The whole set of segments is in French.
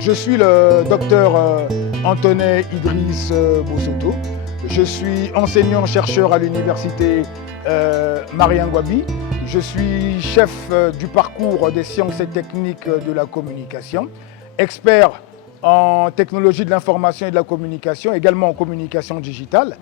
Je suis le docteur Antonin Idriss Bosoto. Je suis enseignant-chercheur à l'université Marien Ngouabi. Je suis chef du parcours des sciences et techniques de la communication, expert en technologie de l'information et de la communication, également en communication digitale.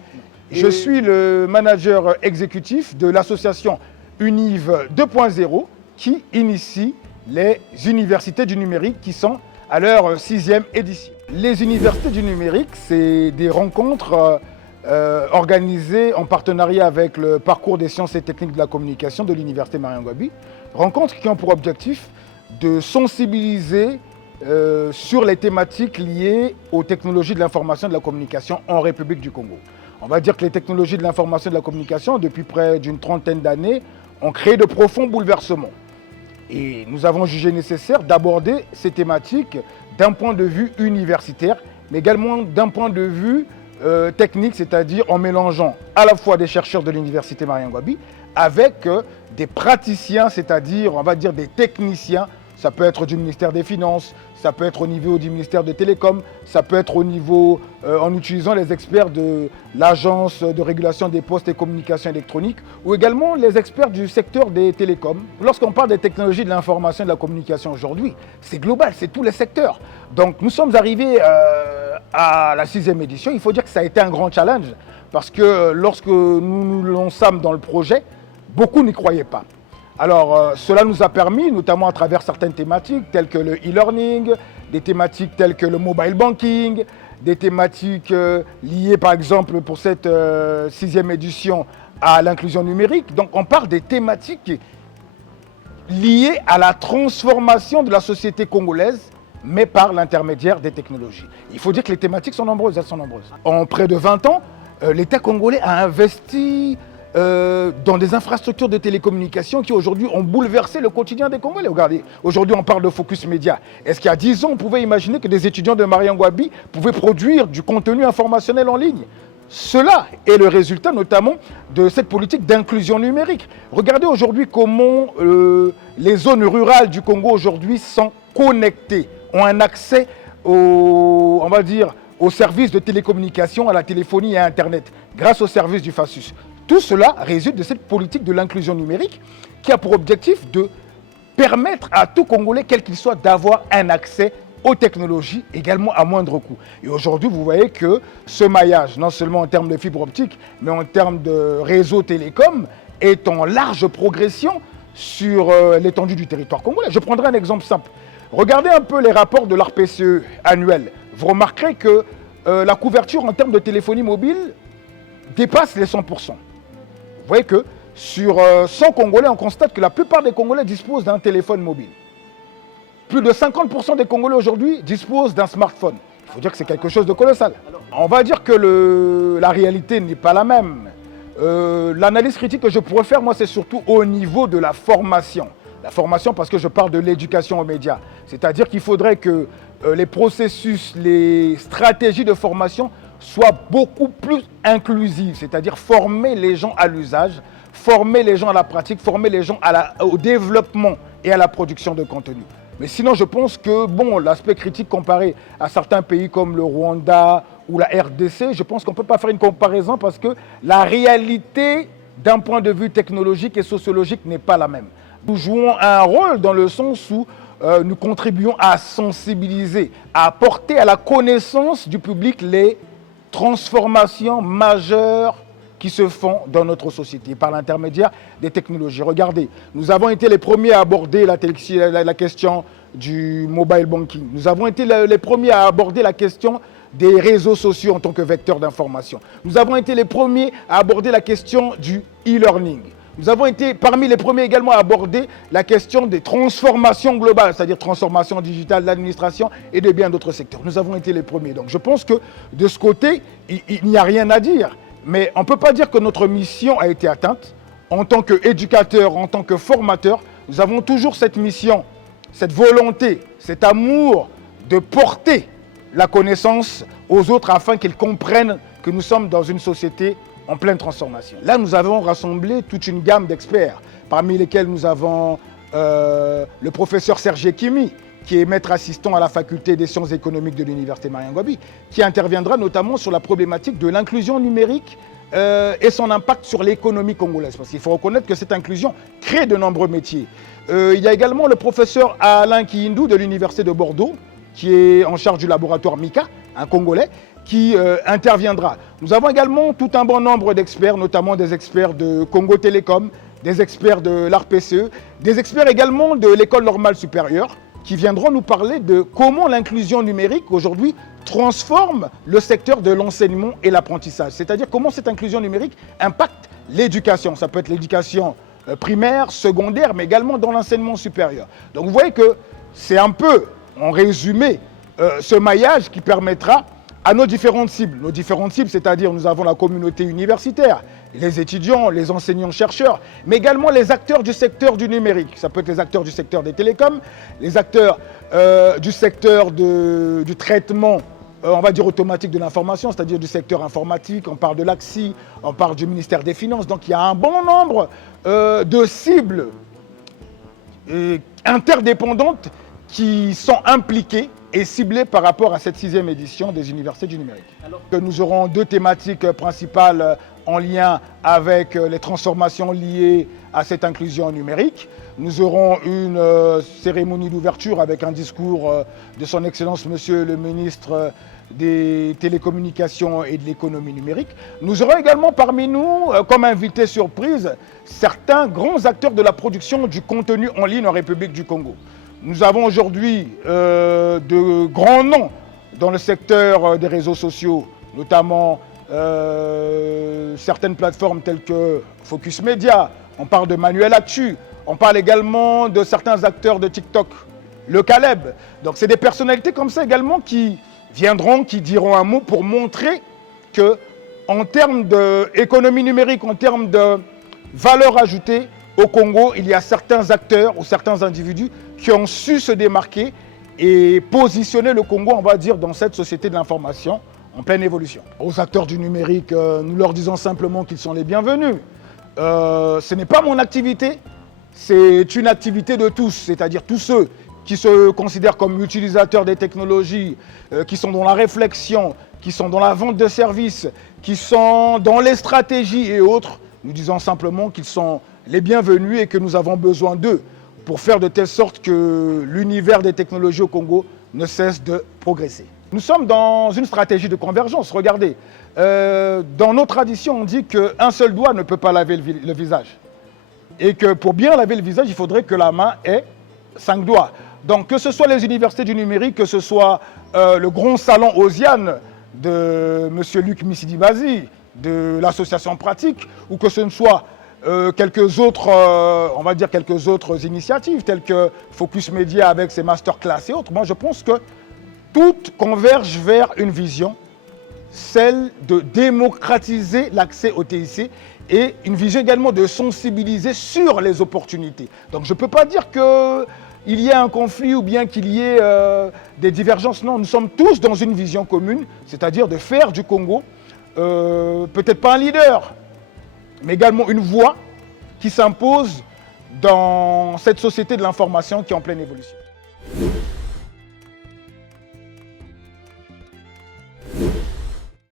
Je suis le manager exécutif de l'association Univ 2.0 qui initie les universités du numérique qui sont à leur 6e édition. Les universités du numérique, c'est des rencontres organisées en partenariat avec le parcours des sciences et techniques de la communication de l'université Marien Ngouabi. Rencontres qui ont pour objectif de sensibiliser sur les thématiques liées aux technologies de l'information et de la communication en République du Congo. On va dire que les technologies de l'information et de la communication, depuis près d'une trentaine d'années, ont créé de profonds bouleversements. Et nous avons jugé nécessaire d'aborder ces thématiques d'un point de vue universitaire, mais également d'un point de vue technique, c'est-à-dire en mélangeant à la fois des chercheurs de l'université Marien Ngouabi avec des praticiens, c'est-à-dire on va dire des techniciens. Ça peut être du ministère des Finances, ça peut être au niveau du ministère de Télécom, ça peut être au niveau, en utilisant les experts de l'Agence de régulation des postes et communications électroniques, ou également les experts du secteur des télécoms. Lorsqu'on parle des technologies de l'information et de la communication aujourd'hui, c'est global, c'est tous les secteurs. Donc nous sommes arrivés à la 6e édition. Il faut dire que ça a été un grand challenge, parce que lorsque nous nous lançâmes dans le projet, beaucoup n'y croyaient pas. Alors, cela nous a permis, notamment à travers certaines thématiques, telles que le e-learning, des thématiques telles que le mobile banking, des thématiques liées, par exemple, pour cette 6e édition, à l'inclusion numérique. Donc, on parle des thématiques liées à la transformation de la société congolaise, mais par l'intermédiaire des technologies. Il faut dire que les thématiques sont nombreuses, elles sont nombreuses. En près de 20 ans, l'État congolais a investi dans des infrastructures de télécommunications qui aujourd'hui ont bouleversé le quotidien des Congolais. Regardez, aujourd'hui on parle de Focus Média. Est-ce qu'il y a 10 ans on pouvait imaginer que des étudiants de Marien Ngouabi pouvaient produire du contenu informationnel en ligne? Cela est le résultat notamment de cette politique d'inclusion numérique. Regardez aujourd'hui comment les zones rurales du Congo aujourd'hui sont connectées, ont un accès on va dire, aux services de télécommunication, à la téléphonie et à Internet, grâce aux services du FASUS. Tout cela résulte de cette politique de l'inclusion numérique qui a pour objectif de permettre à tout Congolais, quel qu'il soit, d'avoir un accès aux technologies, également à moindre coût. Et aujourd'hui, vous voyez que ce maillage, non seulement en termes de fibre optique, mais en termes de réseau télécom, est en large progression sur l'étendue du territoire congolais. Je prendrai un exemple simple. Regardez un peu les rapports de l'ARPCE annuel. Vous remarquerez que la couverture en termes de téléphonie mobile dépasse les 100%. Vous voyez que sur 100 Congolais, on constate que la plupart des Congolais disposent d'un téléphone mobile. Plus de 50% des Congolais aujourd'hui disposent d'un smartphone. Il faut dire que c'est quelque chose de colossal. On va dire que la réalité n'est pas la même. L'analyse critique que je pourrais faire, moi, c'est surtout au niveau de la formation. La formation parce que je parle de l'éducation aux médias. C'est-à-dire qu'il faudrait que les processus, les stratégies de formation soient beaucoup plus inclusives, c'est-à-dire former les gens à l'usage, former les gens à la pratique, former les gens au développement et à la production de contenu. Mais sinon, je pense que bon, l'aspect critique comparé à certains pays comme le Rwanda ou la RDC, je pense qu'on ne peut pas faire une comparaison parce que la réalité d'un point de vue technologique et sociologique n'est pas la même. Nous jouons un rôle dans le sens où nous contribuons à sensibiliser, à apporter à la connaissance du public les transformations majeures qui se font dans notre société par l'intermédiaire des technologies. Regardez, nous avons été les premiers à aborder la question du mobile banking. Nous avons été les premiers à aborder la question des réseaux sociaux en tant que vecteur d'information. Nous avons été les premiers à aborder la question du e-learning. Nous avons été parmi les premiers également à aborder la question des transformations globales, c'est-à-dire transformation digitale de l'administration et de bien d'autres secteurs. Nous avons été les premiers. Donc je pense que de ce côté, il n'y a rien à dire. Mais on ne peut pas dire que notre mission a été atteinte. En tant qu'éducateur, en tant que formateur, nous avons toujours cette mission, cette volonté, cet amour de porter la connaissance aux autres afin qu'ils comprennent que nous sommes dans une société en pleine transformation. Là, nous avons rassemblé toute une gamme d'experts, parmi lesquels nous avons le professeur Serge Kimi, qui est maître assistant à la faculté des sciences économiques de l'université Marian Ngouabi, qui interviendra notamment sur la problématique de l'inclusion numérique et son impact sur l'économie congolaise. Parce qu'il faut reconnaître que cette inclusion crée de nombreux métiers. Il y a également le professeur Alain Kiyindou de l'université de Bordeaux, qui est en charge du laboratoire MICA, un Congolais, qui interviendra. Nous avons également tout un bon nombre d'experts, notamment des experts de Congo Télécom, des experts de l'ARPCE, des experts également de l'École normale supérieure, qui viendront nous parler de comment l'inclusion numérique aujourd'hui transforme le secteur de l'enseignement et l'apprentissage. C'est-à-dire comment cette inclusion numérique impacte l'éducation. Ça peut être l'éducation primaire, secondaire, mais également dans l'enseignement supérieur. Donc vous voyez que c'est un peu, en résumé, ce maillage qui permettra à nos différentes cibles. Nos différentes cibles, c'est-à-dire nous avons la communauté universitaire, les étudiants, les enseignants-chercheurs, mais également les acteurs du secteur du numérique. Ça peut être les acteurs du secteur des télécoms, les acteurs du secteur du traitement, on va dire automatique de l'information, c'est-à-dire du secteur informatique, on parle de l'AXI, on parle du ministère des Finances. Donc il y a un bon nombre de cibles interdépendantes qui sont impliquées et ciblées par rapport à cette 6e édition des Universités du numérique. Alors que nous aurons 2 thématiques principales en lien avec les transformations liées à cette inclusion numérique. Nous aurons une cérémonie d'ouverture avec un discours de son Excellence Monsieur le ministre des Télécommunications et de l'économie numérique. Nous aurons également parmi nous, comme invité surprise, certains grands acteurs de la production du contenu en ligne en République du Congo. Nous avons aujourd'hui de grands noms dans le secteur des réseaux sociaux, notamment certaines plateformes telles que Focus Media, on parle de Manuel Actu, on parle également de certains acteurs de TikTok, le Caleb. Donc c'est des personnalités comme ça également qui viendront, qui diront un mot pour montrer que en termes d'économie numérique, en termes de valeur ajoutée, au Congo, il y a certains acteurs ou certains individus qui ont su se démarquer et positionner le Congo, on va dire, dans cette société de l'information en pleine évolution. Aux acteurs du numérique, nous leur disons simplement qu'ils sont les bienvenus. Ce n'est pas mon activité, c'est une activité de tous, c'est-à-dire tous ceux qui se considèrent comme utilisateurs des technologies, qui sont dans la réflexion, qui sont dans la vente de services, qui sont dans les stratégies et autres. Nous disons simplement qu'ils sont les bienvenus et que nous avons besoin d'eux pour faire de telle sorte que l'univers des technologies au Congo ne cesse de progresser. Nous sommes dans une stratégie de convergence. Regardez, dans nos traditions, on dit qu'un seul doigt ne peut pas laver le visage. Et que pour bien laver le visage, il faudrait que la main ait 5 doigts. Donc que ce soit les universités du numérique, que ce soit le grand salon Osiane de M. Luc Missidibazi, de l'association Pratique, ou que ce ne soit quelques autres, on va dire quelques autres initiatives, telles que Focus Media avec ses masterclass et autres. Moi, je pense que toutes convergent vers une vision, celle de démocratiser l'accès au TIC et une vision également de sensibiliser sur les opportunités. Donc, je ne peux pas dire qu'il y ait un conflit ou bien qu'il y ait des divergences. Non, nous sommes tous dans une vision commune, c'est-à-dire de faire du Congo, peut-être pas un leader, mais également une voix qui s'impose dans cette société de l'information qui est en pleine évolution.